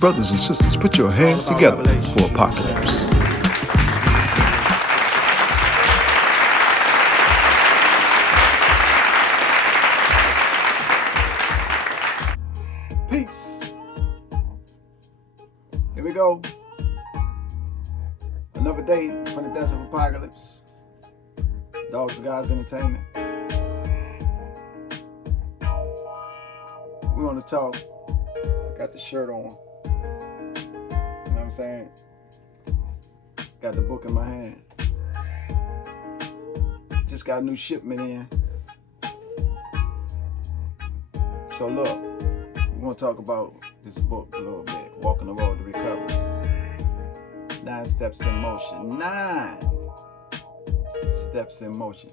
Brothers and sisters, put your hands together for Apocalypse. Peace. Here we go. Another day from the Deaths of Apocalypse. Dogs for Guys Entertainment. We want to talk. I got the shirt on. You know what I'm saying? Got the book in my hand. Just got a new shipment in. So look, we're going to talk about this book a little bit. Walking the Road to Recovery. 9 steps in motion. 9 steps in motion.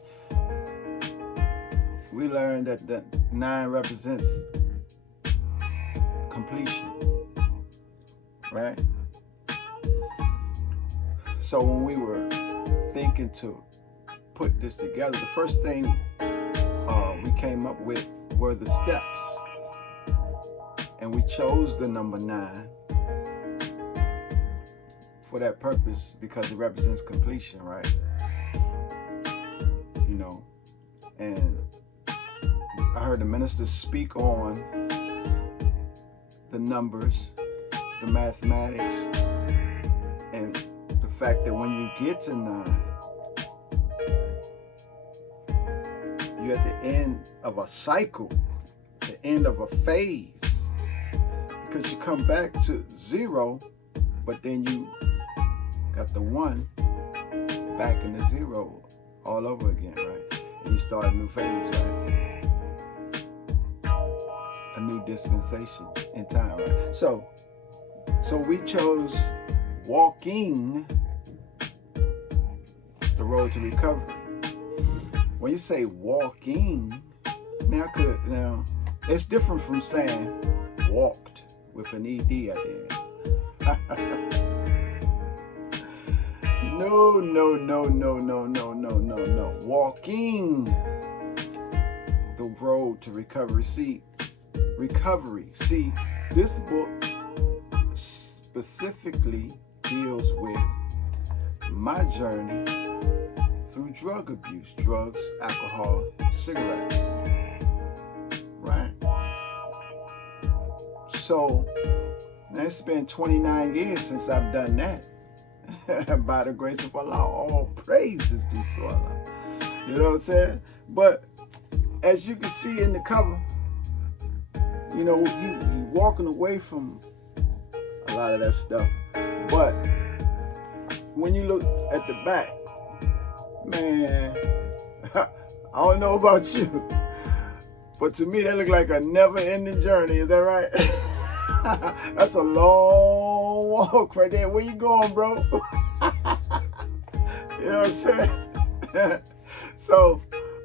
We learned that 9 represents completion, right? So when we were thinking to put this together, the first thing we came up with were the steps, and we chose the number 9 for that purpose because it represents completion, right? You know, and I heard the minister speak on the numbers, the mathematics, and the fact that when you get to 9, you're at the end of a cycle, the end of a phase, because you come back to 0, but then you got the 1 back in the 0 all over again, right? And you start a new phase, right? A new dispensation in time, right? So we chose walking the road to recovery. When you say walking, now it's different from saying walked with an ED at the end. No. Walking the road to recovery. See, this book specifically deals with my journey through drug abuse, drugs, alcohol, cigarettes, right? So, now it's been 29 years since I've done that. By the grace of Allah, all praise is due to Allah. You know what I'm saying? But as you can see in the cover, you know, you walking away from a lot of that stuff. But when you look at the back, man, I don't know about you, but to me that look like a never-ending journey. Is that right? That's a long walk right there. Where you going, bro? You know what I'm saying? So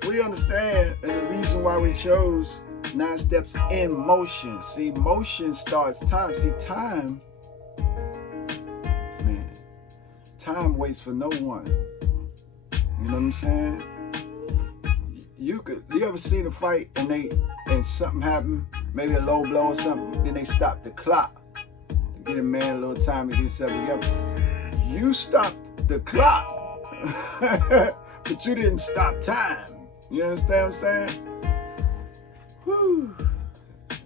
we understand, and the reason why we chose 9 steps in motion. See, motion starts time. See, time, man, time waits for no one. You know what I'm saying? You ever seen a fight and something happened, maybe a low blow or something, then they stop the clock to get a man a little time to get himself together. You stopped the clock, but you didn't stop time. You understand what I'm saying? Whew.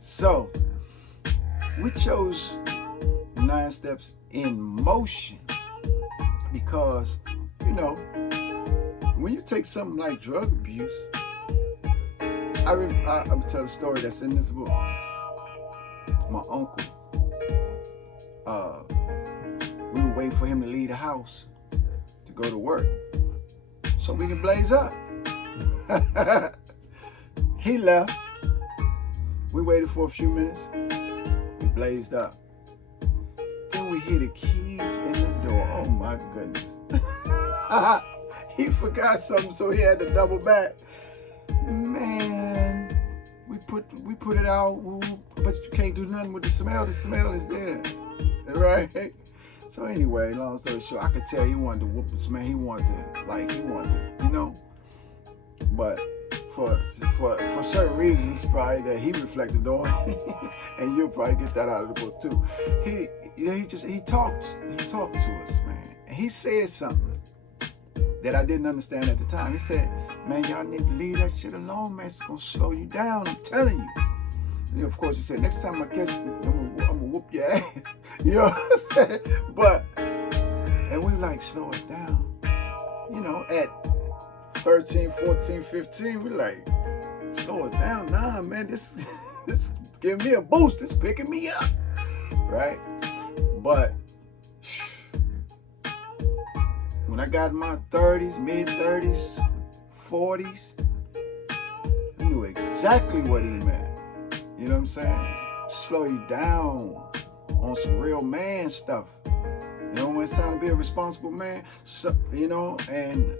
So, we chose 9 steps in motion because, you know, when you take something like drug abuse, I'm tell a story that's in this book. My uncle, we were waiting for him to leave the house to go to work so we can blaze up. He left. We waited for a few minutes. We blazed up. Then we hear the keys in the door. Oh my goodness. He forgot something, so he had to double back. Man, we put it out, but you can't do nothing with the smell. The smell is there, right? So anyway, long story short, I could tell he wanted to whoop us, man. He wanted to, you know. But for certain reasons, probably that he reflected on, and you'll probably get that out of the book too. He talked to us, man, and he said something that I didn't understand at the time. He said, "Man, y'all need to leave that shit alone, man. It's gonna slow you down. I'm telling you." And of course, he said, "Next time I catch you, I'm gonna whoop your ass." You know what I'm saying? But and we like, slow us down. You know, at 13, 14, 15, we like, slow us down. Nah, man, this give me a boost. It's picking me up, right? But when I got in my 30s, mid-30s, 40s, I knew exactly what he meant. You know what I'm saying? Slow you down on some real man stuff. You know, when it's time to be a responsible man, so, you know, and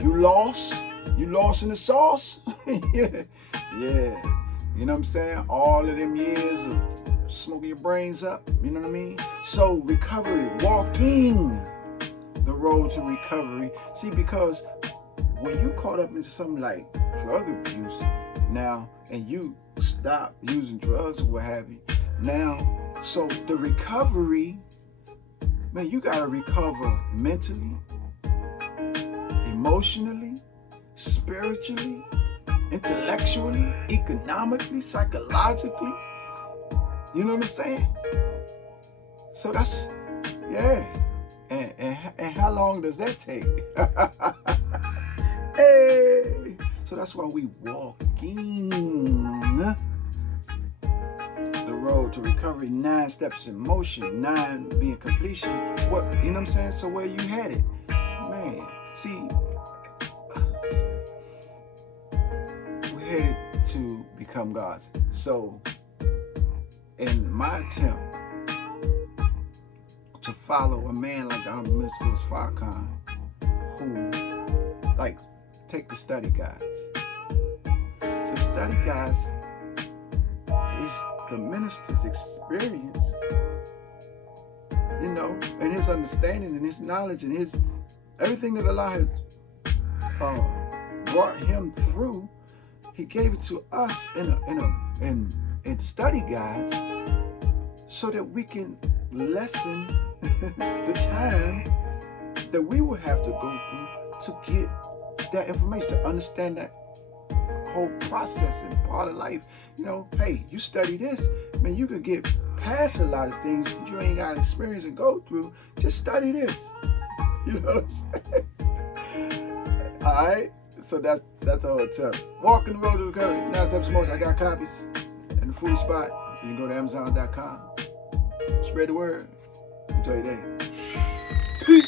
you lost in the sauce. Yeah. You know what I'm saying? All of them years of smoking your brains up, you know what I mean? So recovery, walking the road to recovery. See, because when you caught up into something like drug abuse now, and you stop using drugs or what have you, now, so the recovery, man, you gotta recover mentally, emotionally, spiritually, intellectually, economically, psychologically. You know what I'm saying? So that's, yeah. And how long does that take? Hey! So that's why we walking the road to recovery. 9 steps in motion, 9 being completion. What, you know what I'm saying? So where you headed? Man, see, we're headed to become gods. So in my attempt to follow a man like the Honorable Minister Louis Farrakhan, who, like, take the study guides. The study guides is the minister's experience, you know, and his understanding and his knowledge and his everything that Allah has brought him through. He gave it to us in study guides so that we can lessen the time that we would have to go through to get that information, to understand that whole process and part of life. You know, hey, you study this, man, you could get past a lot of things that you ain't got experience and go through. Just study this. You know what I'm saying? All right, so that's the whole tip. Walking the road to recovery. 9 steps more. I got copies in the Foodie Spot. You can go to Amazon.com. Spread the word. Enjoy your day. Peace.